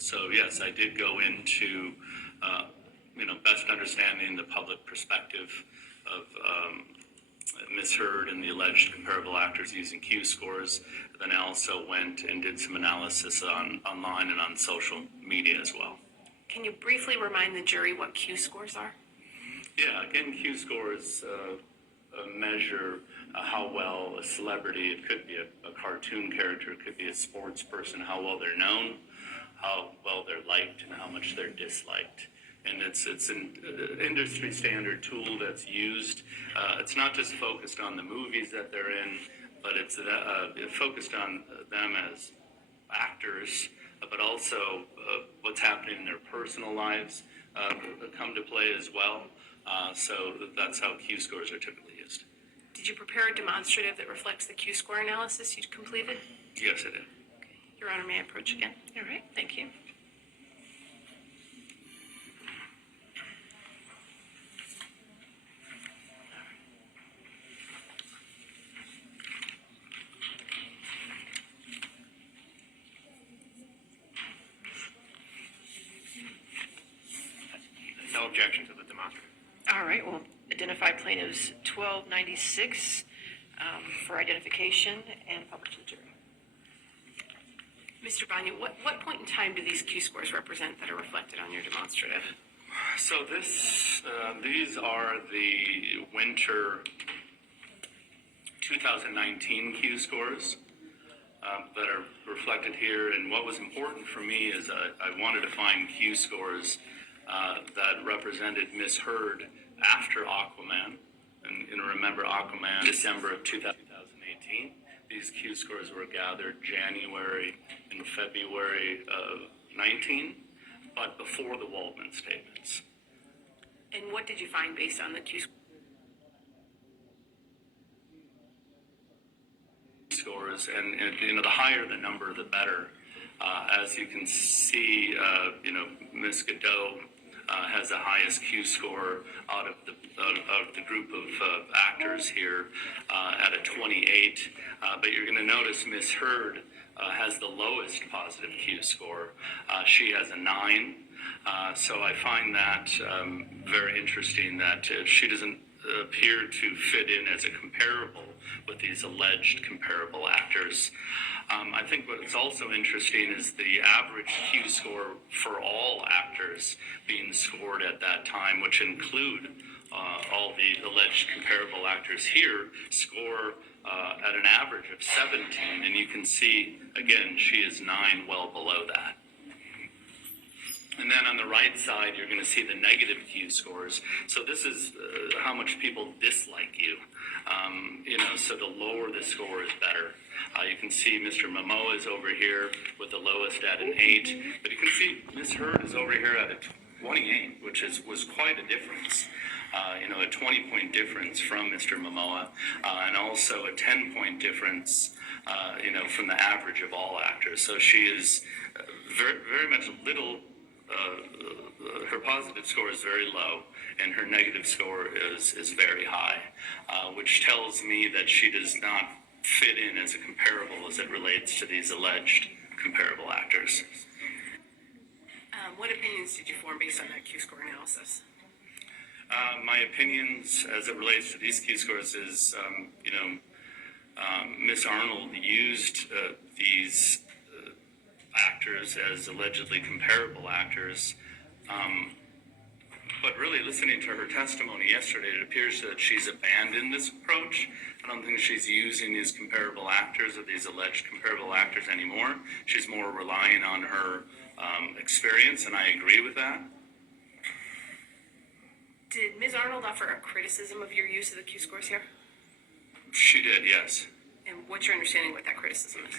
So yes, I did go into, best understanding the public perspective of Ms. Heard and the alleged comparable actors using Q scores. Then I also went and did some analysis online and on social media as well. Can you briefly remind the jury what Q scores are? Yeah, again, Q scores measure how well a celebrity, it could be a cartoon character, it could be a sports person, how well they're known, how well they're liked, and how much they're disliked. And it's an industry standard tool that's used. It's not just focused on the movies that they're in, but it's focused on them as actors, but also what's happening in their personal lives come to play as well. So that's how Q scores are typically used. Did you prepare a demonstrative that reflects the Q score analysis you completed? Yes, I did. Okay. Your Honor, may I approach again? All right, thank you. No objection to the demonstrative. All right, we'll identify plaintiffs 1296 for identification and publish to the jury. Mr. Banya, what point in time do these Q scores represent that are reflected on your demonstrative? So these are the winter 2019 Q scores that are reflected here. And what was important for me is I wanted to find Q scores that represented Miss Heard after Aquaman. And remember Aquaman, December of 2018. These Q scores were gathered January and February of 19, but before the Waldman statements. And what did you find based on the Q scores? And the higher the number, the better. As you can see, Ms. Godot has the highest Q score out of the group of actors here at a 28. But you're going to notice Ms. Heard has the lowest positive Q score. She has a 9. So I find that very interesting that she doesn't appear to fit in as a comparable with these alleged comparable actors. I think what's also interesting is the average Q score for all actors being scored at that time, which include all the alleged comparable actors here, score at an average of 17. And you can see, again, she is 9, well below that. And then on the right side, you're going to see the negative Q scores. So this is how much people dislike you. So the lower the score is better. You can see Mr. Momoa is over here with the lowest at an 8. But you can see Ms. Heard is over here at a 28, which was quite a difference. A 20-point difference from Mr. Momoa, and also a 10-point difference, from the average of all actors. So she is very, very much little. Her positive score is very low, and her negative score is very high, which tells me that she does not fit in as a comparable as it relates to these alleged comparable actors. What opinions did you form based on that Q score analysis? My opinions as it relates to these Q scores is, Miss Arnold used these actors as allegedly comparable actors. But really listening to her testimony yesterday, it appears that she's abandoned this approach. I don't think she's using these comparable actors or these alleged comparable actors anymore. She's more relying on her experience, and I agree with that. Did Ms. Arnold offer a criticism of your use of the Q scores here? She did, yes. And what's your understanding what that criticism is?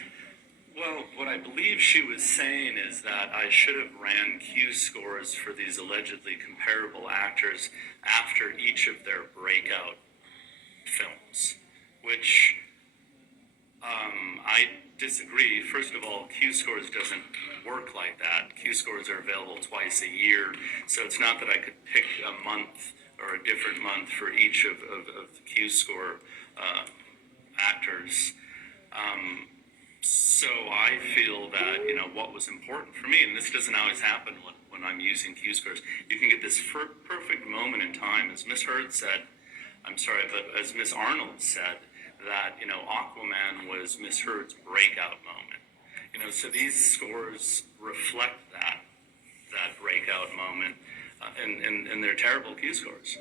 Well, what I believe she was saying is that I should have ran Q scores for these allegedly comparable actors after each of their breakout films, which I disagree. First of all, Q scores doesn't work like that. Q scores are available twice a year, so it's not that I could pick a month or a different month for each of the Q score actors. So I feel that, what was important for me, and this doesn't always happen when I'm using Q scores, you can get this perfect moment in time, as Miss Hurd said, I'm sorry, but as Miss Arnold said, that, Aquaman was Miss Hurd's breakout moment. So these scores reflect that breakout moment, and they're terrible Q scores.